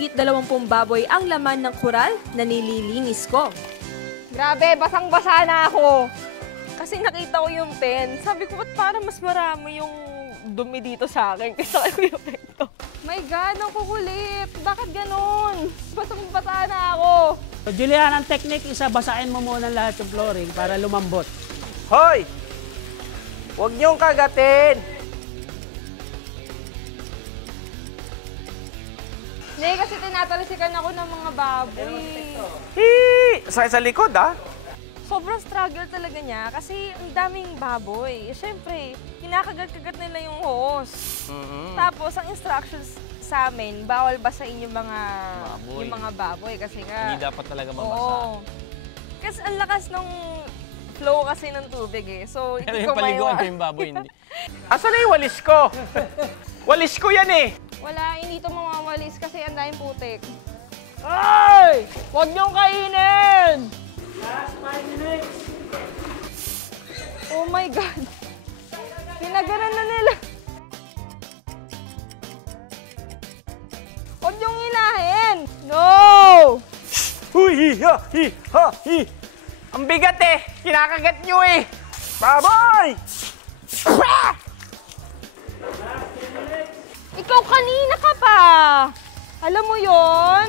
higit 20 baboy ang laman ng kural na nililinis ko. Grabe, basang-basa na ako. Kasi nakita ko yung pen. Sabi ko, ba't parang mas marami yung dumi dito sa akin kaysa kay Kuya Pekto? My God, ang kukulit. Bakit ganun? Basang-basa na ako. So, Julian, ang technique isa, basahin mo muna lahat yung flooring para lumambot. Hoy! Huwag niyong kagatin! Hindi, kasi tinatalsikan ako ng mga baboy. Sa likod, ah? Sobrang struggle talaga niya kasi ang daming baboy. Siyempre, kinakagat-kagat nila yung hose. Tapos, ang instructions sa amin, bawal basahin yung mga baboy kasi nga... Hindi dapat talaga mabasa. Oo. Kasi ang lakas ng flow kasi ng tubig eh. So, hindi ko paliguan ko yung baboy, hindi. Asan na yung walis ko? Walis ko yan eh! Wala, hindi ito mamawalis kasi ang daming putik. Ay! Huwag niyong kainin! Last 5 minutes. Oh my God! Pinaganan na nila. Huwag niyong hilahin! No! Huy! Ha! Hi! Ha! Hi! Ang bigat eh! Kinakagat niyo eh! Baboy! Ikaw kanina ka pa! Alam mo yon?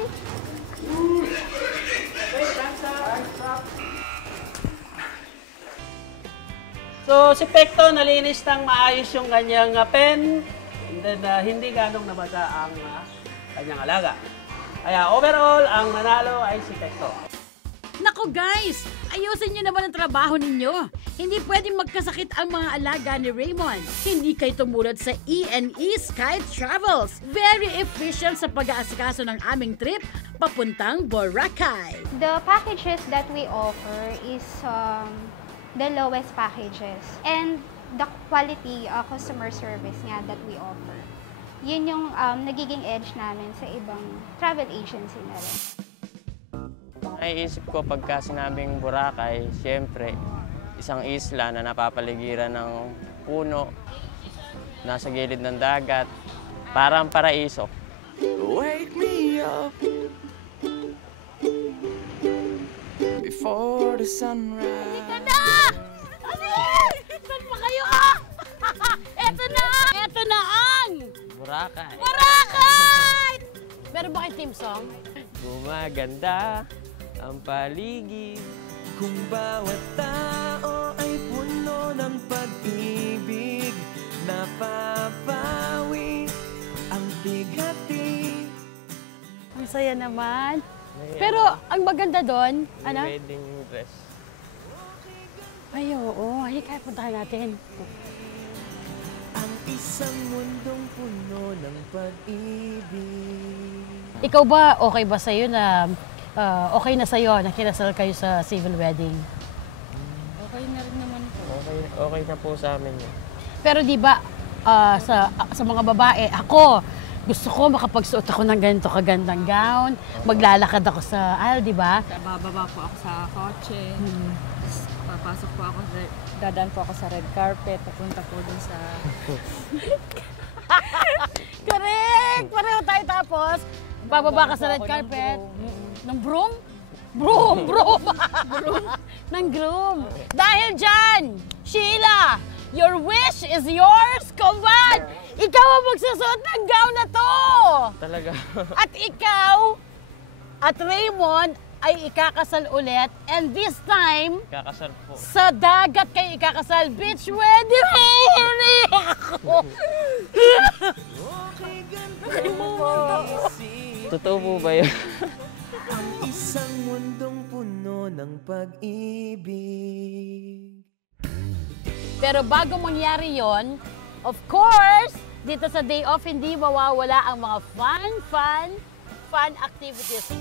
So, si Pekto nalinis ng maayos yung kanyang pen. And then, hindi ganong nabasa ang kanyang alaga. Kaya overall, ang manalo ay si Pekto. Naku guys, ayusin niyo naman ang trabaho ninyo. Hindi pwedeng magkasakit ang mga alaga ni Raymond. Hindi kayo tumulad sa E&E Sky Travels. Very efficient sa pag-aasikaso ng aming trip papuntang Boracay. The packages that we offer is the lowest packages and the quality customer service nga that we offer. Yun yung nagiging edge namin sa ibang travel agency na rin. Naiisip ko pagka sinabing Boracay, siyempre, isang isla na napapaligiran ng puno, nasa gilid ng dagat, parang paraiso. Wake me up before the sunrise. Ika na! Saan pa kayo Eto na! Eto na ang Boracay! Boracay! Meron ba kayo team song? Gumaganda ang paligid. Kung bawat tao ay puno ng pag-ibig, napapawi ang bigati. Ang saya naman. Pero ang maganda doon, ano? Wedding dress. Ay, oo. Ay, kaya puntahan natin. Ang isang mundong puno ng pag-ibig. Ikaw ba, okay ba sa'yo na okay na sa'yo na kinasal kayo sa civil wedding? Okay na rin naman po. Okay na po sa amin yun. Pero di ba, sa mga babae, ako, gusto ko makapagsuot ako ng ganito kagandang gown, maglalakad ako sa aisle, di ba? Bababa po ako sa kotse. Papasok po ako, dadaan po ako sa red carpet, papunta po dun sa... Correct! Pareho tayo tapos, bababa ka sa red carpet. Ng broom? Broom! Broom! Ng groom. Dahil dyan, Sheila, your wish is yours. Come on! Ikaw ang magsusuot ng gown na to! Talaga. At ikaw, at Raymond, ay ikakasal ulit. And this time, Kakasal po. sa dagat kayo ikakasal. Beach wedding! Ako! Totoo po ba yun? Ang isang mundong puno ng pag-ibig. Pero bago mangyari yon, of course, dito sa day off, hindi mawawala ang mga fun activities.